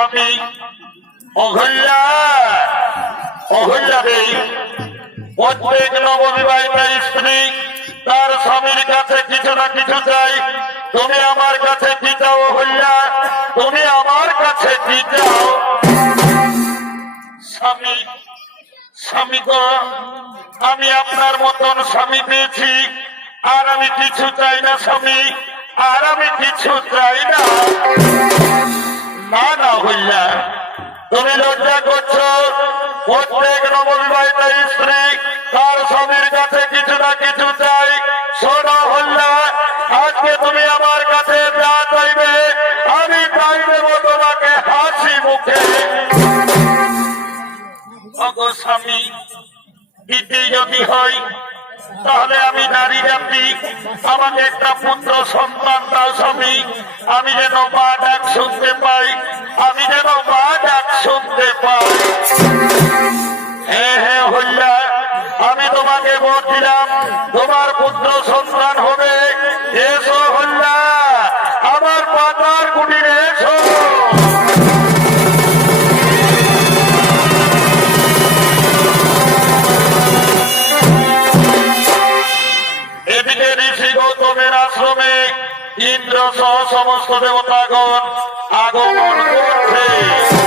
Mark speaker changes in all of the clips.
Speaker 1: স্বামী দেই প্রত্যেক স্ত্রী তার স্বামীর কাছে কিছু না কিছু চাই। তুমি আমার কাছে কি চাও অহল্যা তুমি আমার কাছে কি চাও? স্বামী স্বামী আমি আপনার মতন স্বামী পেয়েছি। আর আমি কিছু চাই না, স্বামী। আর আমি কিছু চাই না। না না হইয়া তুমি তার স্বামীর কাছে কিছু না কিছু চাই। শোনো হল্লা আজকে তুমি আমার কাছে যা চাইবে, আমি তাই তোমাকে হাসি মুখে। স্বামী দিতে যদি হয় তাহলে আমি নারী জাতি, আমাকে একটা পুত্র, সন্তান দাও স্বামী। আমি যেন বা ডাক শুনতে পাই, আমি যেন বা ডাক শুনতে পাই। হ্যাঁ হ্যাঁ হইয়া, আমি তোমাকে বলছিলাম, তোমার পুত্র সন্তান হবে সহ সমস্ত দেবতাগণ আগমন করছে।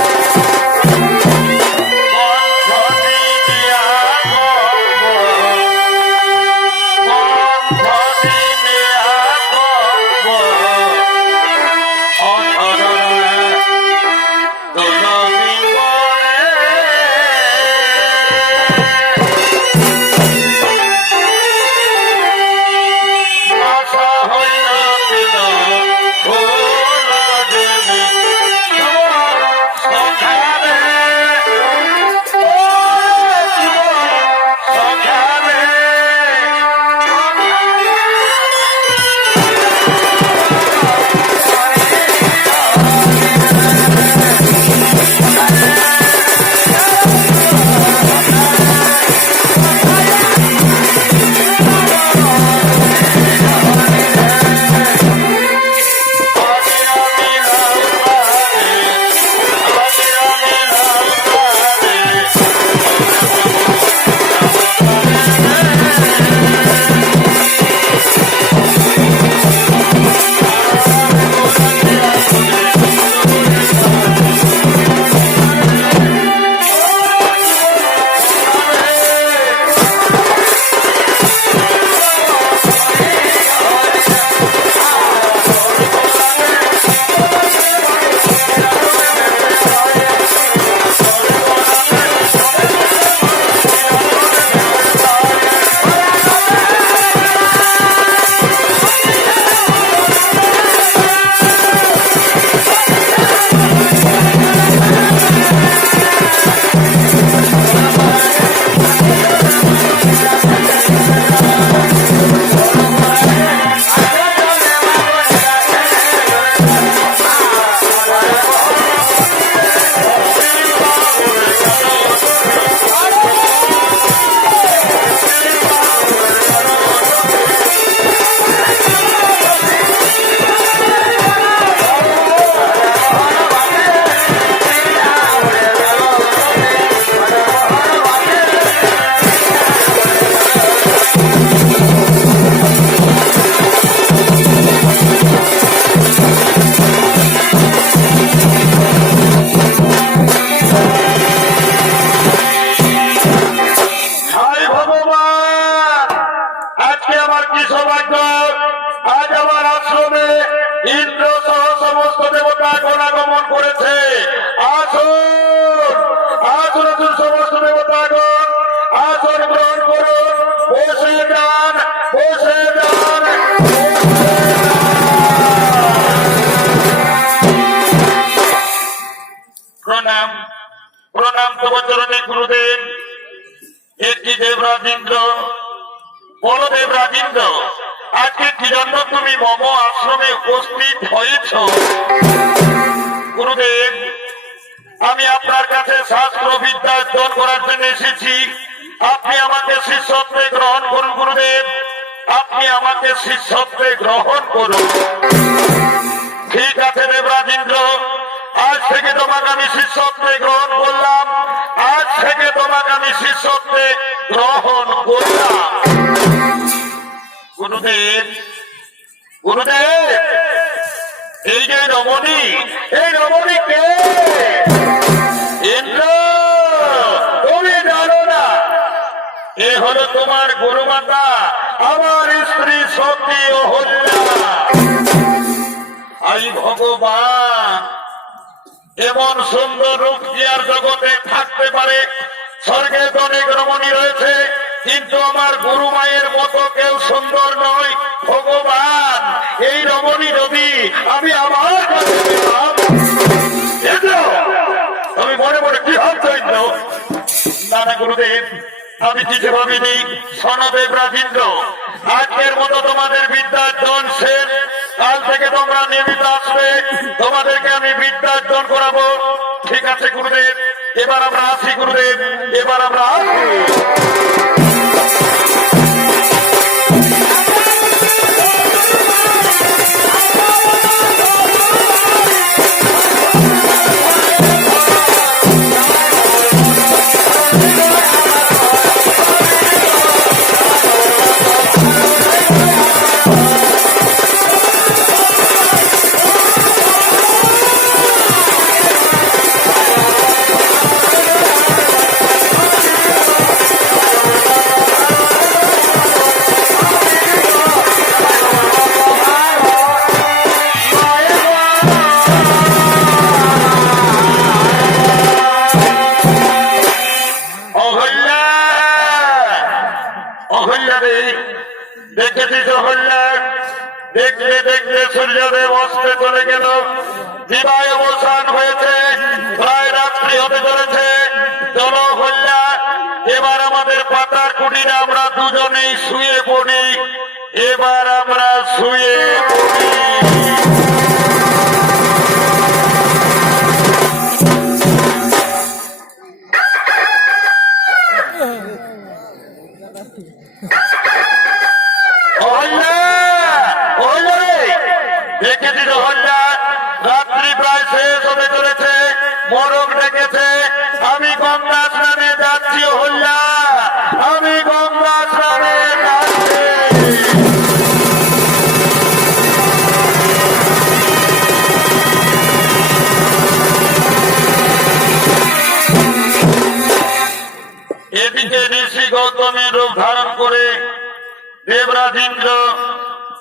Speaker 1: ইন্দ্র সহ সমস্ত দেবতা গণাগমন করেছে। আসুন আসুন সমস্ত আমাকে গ্রহণ করুন ঠিক আছে দেবরাজ ইন্দ্র আজ থেকে তোমাকে আমি শিষ্যত্বে গ্রহণ করলাম। আজ থেকে তোমাকে আমি শিষ্যত্বে গ্রহণ করলাম। গুরুদেব গুরুদেব, এই যে রমণী, এই রমণী কে? ইন্দ্র, তুমি জানো না। এ হলো তোমার গুরুমাতা আমার স্ত্রী সতী অহল্যা আই ভগবান, এমন সুন্দর রূপ আর জগতে থাকতে পারে? স্বর্গে অনেক রমণী রয়েছে, কিন্তু আমার গুরু মায়ের মতো কেউ সুন্দর নয়। ভগবান, এই রমণী যদি আমি আমার কাছে আমি মনে মনে কি ভাবছ ইন্দ্র নানা গুরুদেব। কিছু ভাবিনি সনদেব রাজেন্দ্র আজকের মতো তোমাদের বিদ্যার্জন শেষ। কাল থেকে তোমরা নিয়মিত আসবে। তোমাদেরকে আমি বিদ্যার্জন করাবো। ঠিক আছে, গুরুদেব। এবার আমরা আসি, গুরুদেব। এবার আমরা আসি। আমাদের পাতার কুটিরে আমরা দুজনেই শুয়ে পড়ি। এবার আমরা শুয়ে পড়ি। এদিকে ঋষি গৌতমের রূপ ধারণ করে দেবরাজ ইন্দ্র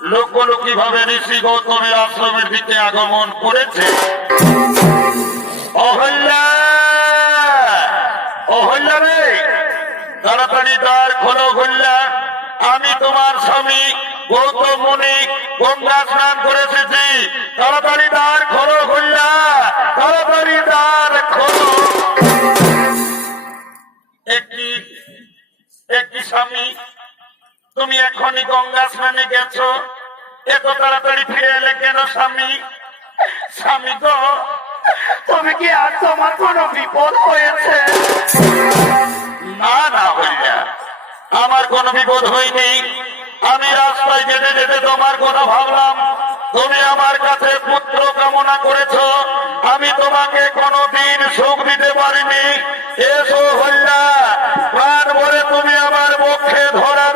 Speaker 1: লোকলোকি ভাবে ঋষি গৌতমের আশ্রমের দিকে আগমন করেছে। অহল্যা! অহল্যা রে! তাড়াতাড়ি দ্বার খোলো হল্যা আমি তোমার স্বামী গৌতম মুনি গঙ্গা স্নান করে এসেছি। তাড়াতাড়ি দ্বার খোলো হল্যা তাড়াতাড়ি দ্বার খোলো। একটি একটি স্বামী, তুমি এখনই গঙ্গা স্নানে গেছো, এত তাড়াতাড়ি ফিরে এলে কেন স্বামী? স্বামী তো তুমি কি আর তোমার কোনো বিপদ হয়েছে? না না, হইয়া। আমার কোনো বিপদ হয়নি। আমি রাস্তায় যেতে যেতে তোমার কথা ভাবলাম। তুমি আমার কাছে পুত্র কামনা করেছ। আমি তোমাকে কোনোদিন সুখ দিতে পারিনি। এসো হল্লা প্রাণ বলে তুমি আমার পক্ষে ধরা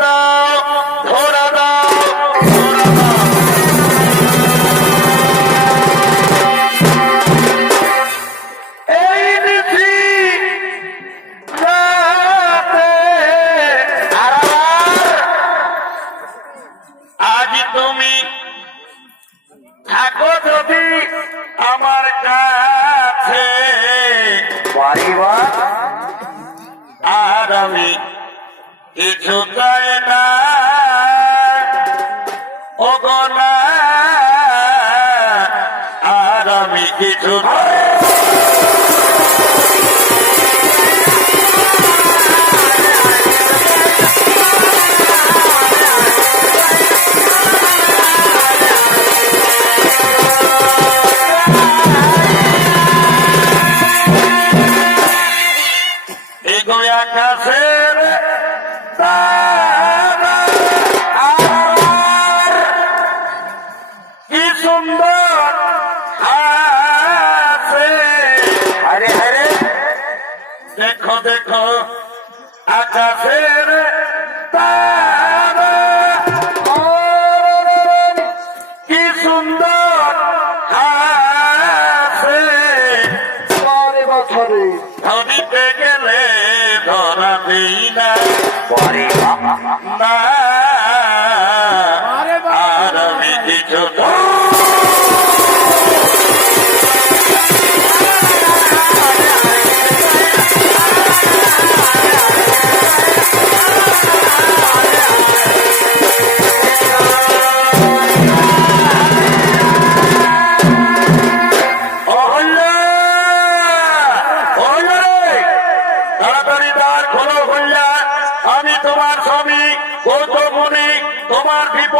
Speaker 1: আর আমি কিছু না। ও দেখো আকাশের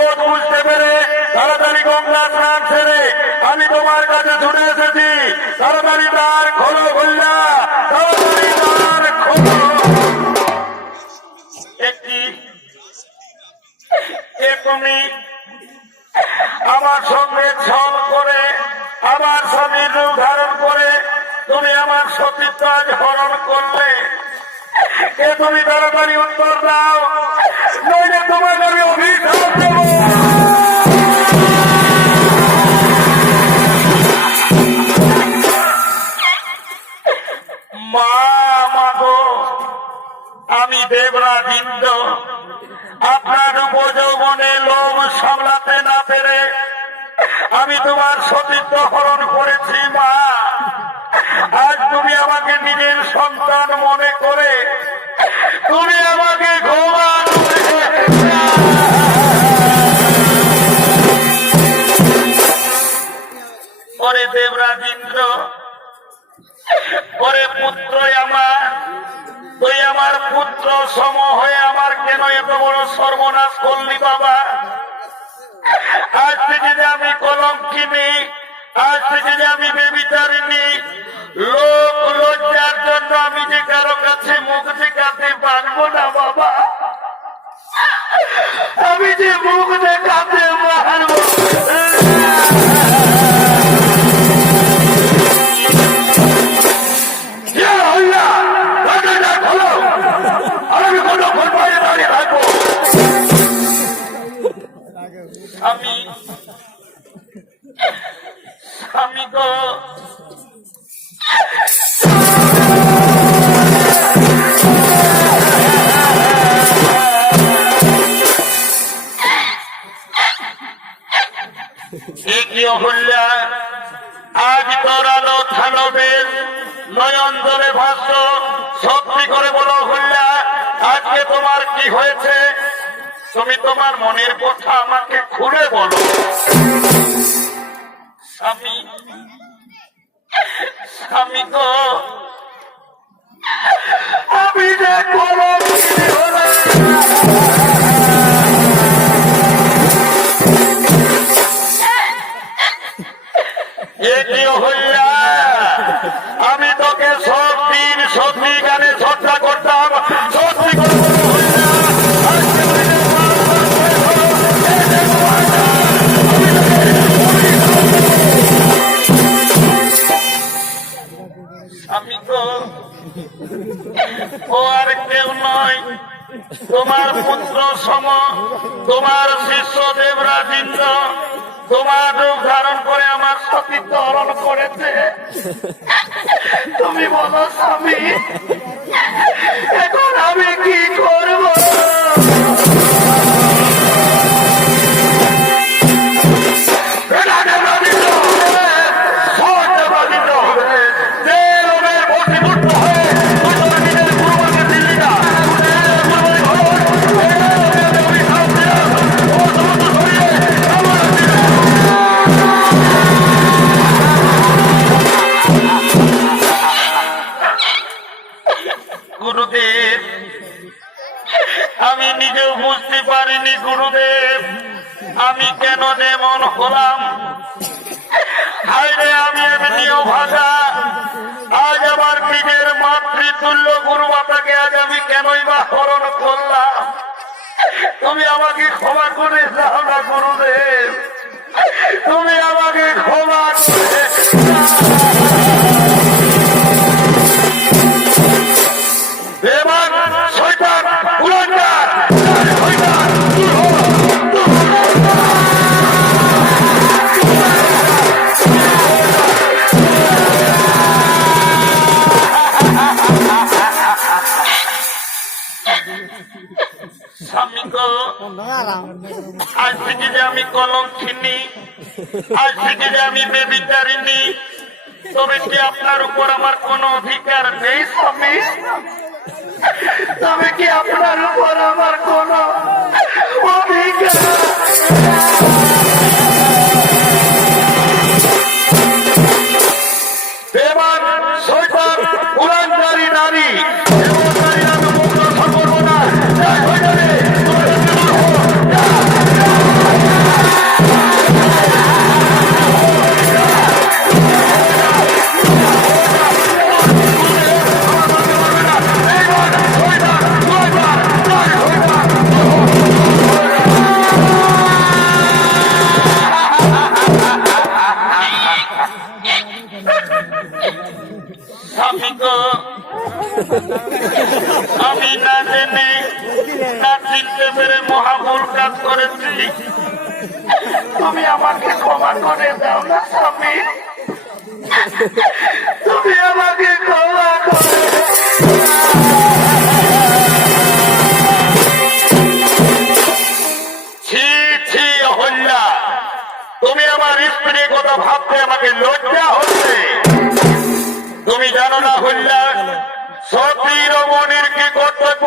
Speaker 1: বিপদ বুঝতে পেরে তাড়াতাড়ি গঙ্গা স্নান সেরে আমি তোমার কাছে ছুটে এসেছি। তাড়াতাড়ি দ্বার খোলো হইয়া তাড়াতাড়ি দ্বার খোলো। একটি তুমি আমার সঙ্গে ছল করে, আমার স্বামীর রূপ ধারণ করে, তুমি আমার আজ হরণ করলে। এ তুমি তাড়াতাড়ি উত্তর দাও। নইলে তোমাকে আমি অভিশাপ দেবো। মা মাগো আমি দেবরাজ ইন্দ্র আপনার উপযৌবনে লোভ সামলাতে না পেরে আমি তোমার সতীত্ব হরণ করেছি, মা। আজ তুমি আমাকে নিজের সন্তান মনে করে তুমি আমাকে ঘুমান ওরে দেবরাজ ইন্দ্র পুত্র আমার। তুই আমার পুত্র সম হয়ে আমার কেন এত বড় সর্বনাশ করলি, বাবা? আজ থেকে আমি কিনি আজ থেকে আমি বেবিচারিনি লোক লজ্জার জন্য আমি যে কারও কাছে মুখ দেখাতে পারব না, বাবা। আমি যে মুখ দেখাতে পারব আজ তোর আলো থানবের নয়ন ধরে ভাষ্য সত্যি করে বলো অহল্যা আজকে তোমার কি হয়েছে? তুমি তোমার মনের কথা আমাকে খুলে বলো। স্বামী স্বামী গো, আমি যে কোনো আমি তোকে সব দিন সত্যি গানে শয়তান শয়তান আমি কলম খিনি আজ থেকে যে আমি বেবিচারিনি তবে কি আপনার উপর আমার কোনো অধিকার নেই, স্বামী? তবে কি আপনার উপর আমার কোন অধিকার? আমাকে লজ্জা হচ্ছে। তুমি জানো না হইলা সতীর মনির কি কর্তব্য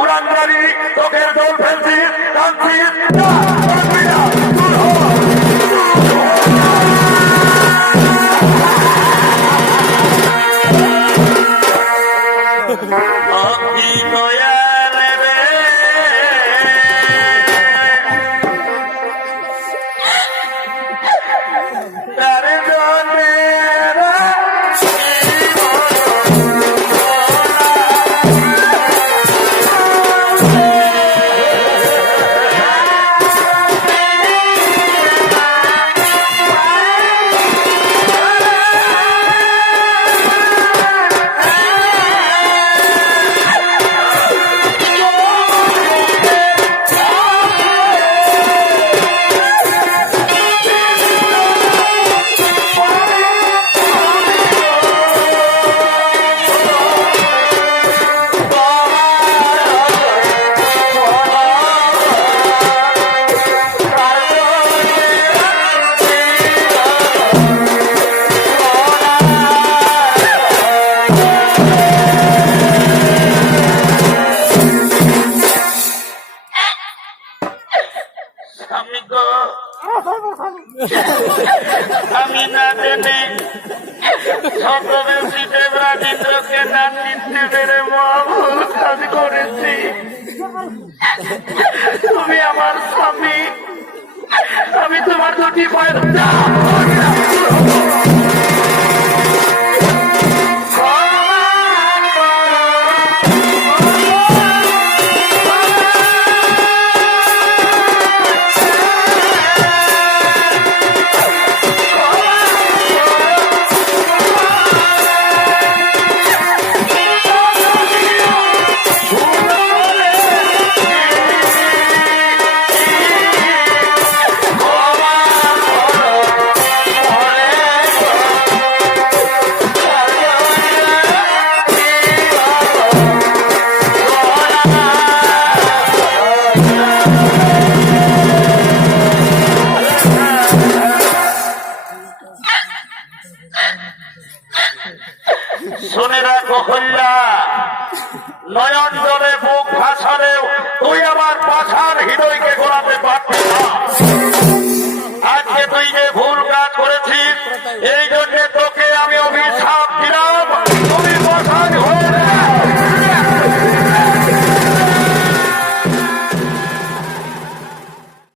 Speaker 1: উড়ানকারী চোখের দোল ফেলছি কাঁদছি ছদ্মবেশী দেবরাজিন্দ্রকে নাম নিতে পেরে মহাভুল কাজ করেছি। তুমি আমার স্বামী। আমি তোমার দুটি পয়সা